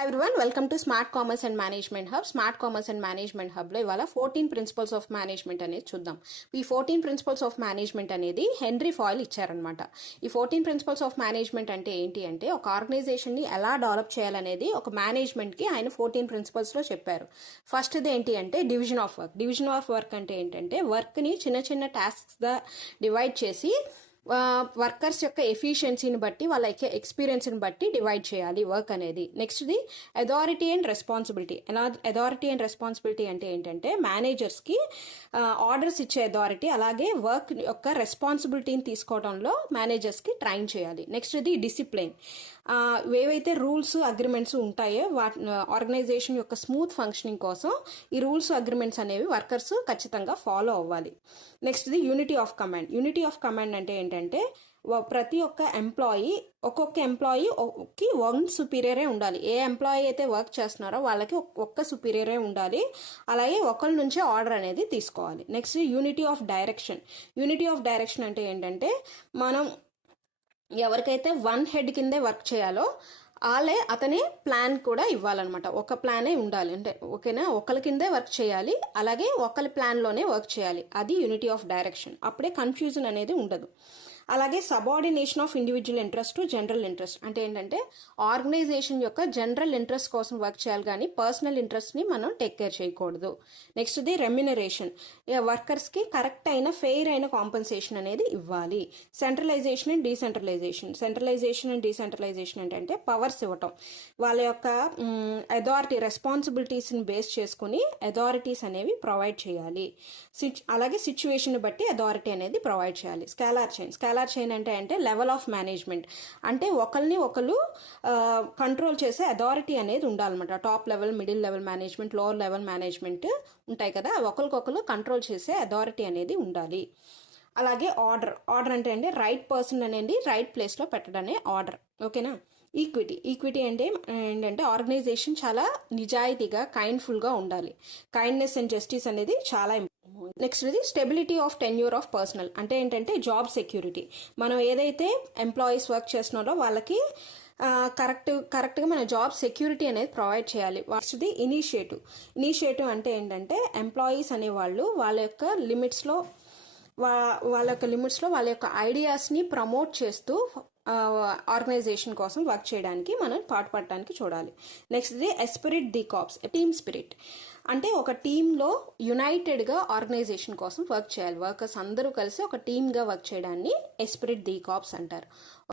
Hi everyone, welcome to Smart Commerce and Management Hub. Smart Commerce and Management Hub లో ఇవాళ 14 principles of management అనేది చూద్దాం. ఈ 14 principles of management అనేది henry foil ఇచ్చారనమాట. ఈ 14 ప్రిన్సిపల్స్ ఆఫ్ మేనేజ్మెంట్ అంటే ఏంటి అంటే ఒక ఆర్గనైజేషన్ ని ఎలా డెవలప్ చేయాలనేది ఒక మేనేజ్మెంట్ కి ఆయన 14 ప్రిన్సిపల్స్ లో చెప్పారు. ఫస్ట్ ది ఏంటి అంటే division of work. Division of work అంటే ఏంటంటే వర్క్ ని చిన్న చిన్న టాస్క్స్ గా డివైడ్ చేసి వర్కర్స్ యొక్క ఎఫిషియన్సీని బట్టి వాళ్ళ ఎక్స్పీరియన్స్ని బట్టి డివైడ్ చేయాలి వర్క్ అనేది. నెక్స్ట్ది authority and responsibility. Authority and responsibility అంటే ఏంటంటే మేనేజర్స్కి ఆర్డర్స్ ఇచ్చే అథారిటీ, అలాగే వర్క్ యొక్క రెస్పాన్సిబిలిటీని తీసుకోవడంలో మేనేజర్స్కి ట్రైన్ చేయాలి. నెక్స్ట్ది డిసిప్లిన్. ఏవైతే రూల్స్ అగ్రిమెంట్స్ ఉంటాయో ఆర్గనైజేషన్ యొక్క స్మూత్ ఫంక్షనింగ్ కోసం ఈ రూల్స్ అగ్రిమెంట్స్ అనేవి వర్కర్స్ ఖచ్చితంగా ఫాలో అవ్వాలి. నెక్స్ట్ది unity of command. Unity of command అంటే ఏంటంటే ప్రతి ఒక్క ఒక్కొక్క ఎంప్లాయీకి వన్ సుపీరియరే ఉండాలి. ఏ ఎంప్లాయీ అయితే వర్క్ చేస్తున్నారో వాళ్ళకి ఒక్క సుపీరియరే ఉండాలి. అలాగే ఒకరి నుంచే ఆర్డర్ అనేది తీసుకోవాలి. Next unity of direction. Unity of direction అంటే ఏంటంటే మనం ఎవరికైతే వన్ హెడ్ కిందే వర్క్ చేయాలో అతనే ప్లాన్ కూడా ఇవ్వాలన్నమాట. ఒక ప్లానే ఉండాలి, అంటే ఓకేనా, ఒకరి కిందే వర్క్ చేయాలి, అలాగే ఒకరి ప్లాన్లోనే వర్క్ చేయాలి. అది యూనిటీ ఆఫ్ డైరెక్షన్. అప్పుడే కన్ఫ్యూజన్ అనేది ఉండదు. అలాగే subordination of individual interest to general interest అంటే ఏంటంటే ఆర్గనైజేషన్ యొక్క జనరల్ ఇంట్రెస్ట్ కోసం వర్క్ చేయాలి, కానీ పర్సనల్ ఇంట్రెస్ట్ని మనం టేక్ కేర్ చేయకూడదు. నెక్స్ట్ది రెమ్యునరేషన్. వర్కర్స్కి కరెక్ట్ అయిన ఫెయిర్ అయిన కాంపెన్సేషన్ అనేది ఇవ్వాలి. Centralisation and decentralisation. Centralisation and decentralisation ఏంటంటే పవర్స్ ఇవ్వటం. వాళ్ళ యొక్క అథారిటీ రెస్పాన్సిబిలిటీస్ని బేస్ చేసుకుని అథారిటీస్ అనేవి ప్రొవైడ్ చేయాలి. అలాగే సిచ్యువేషన్ బట్టి అథారిటీ అనేది ప్రొవైడ్ చేయాలి. స్కాలార్ చైన్ అంటే లెవెల్ ఆఫ్ మేనేజ్మెంట్. అంటే ఒకరిని ఒకరు కంట్రోల్ చేసే అథారిటీ అనేది ఉండాలన్నమాట. Top level, middle level management, lower level management ఉంటాయి కదా, ఒకరికొకరు కంట్రోల్ చేసే అథారిటీ అనేది ఉండాలి. అలాగే ఆర్డర్ అంటే రైట్ పర్సన్ అనేది రైట్ ప్లేస్లో పెట్టడమే ఆర్డర్, ఓకేనా. ఈక్విటీ అంటే ఏంటంటే ఆర్గనైజేషన్ చాలా నిజాయితీగా కైండ్ఫుల్గా ఉండాలి. కైండ్నెస్ అండ్ జస్టిస్ అనేది చాలా ఇంపార్టెంట్. నెక్స్ట్ ఇది stability of tenure of personal అంటే ఏంటంటే జాబ్ సెక్యూరిటీ. మనం ఏదైతే ఎంప్లాయీస్ వర్క్ చేస్తున్నారో వాళ్ళకి కరెక్ట్గా మన జాబ్ సెక్యూరిటీ అనేది ప్రొవైడ్ చేయాలి. ఫస్ట్ది ఇనిషియేటివ్ అంటే ఏంటంటే ఎంప్లాయీస్ అనేవాళ్ళు వాళ్ళ యొక్క లిమిట్స్లో వాళ్ళ యొక్క ఐడియాస్ని ప్రమోట్ చేస్తూ ఆర్గనైజేషన్ కోసం వర్క్ చేయడానికి మనం పాటుపడటానికి చూడాలి. నెక్స్ట్ది ఎస్పిరిట్ ది కార్ప్స్, టీమ్ స్పిరిట్ అంటే ఒక టీంలో యునైటెడ్గా ఆర్గనైజేషన్ కోసం వర్క్ చేయాలి. వర్కర్స్ అందరూ కలిసి ఒక టీమ్గా వర్క్ చేయడాన్ని ఎస్పిరిట్ ది కార్ప్స్ అంటారు.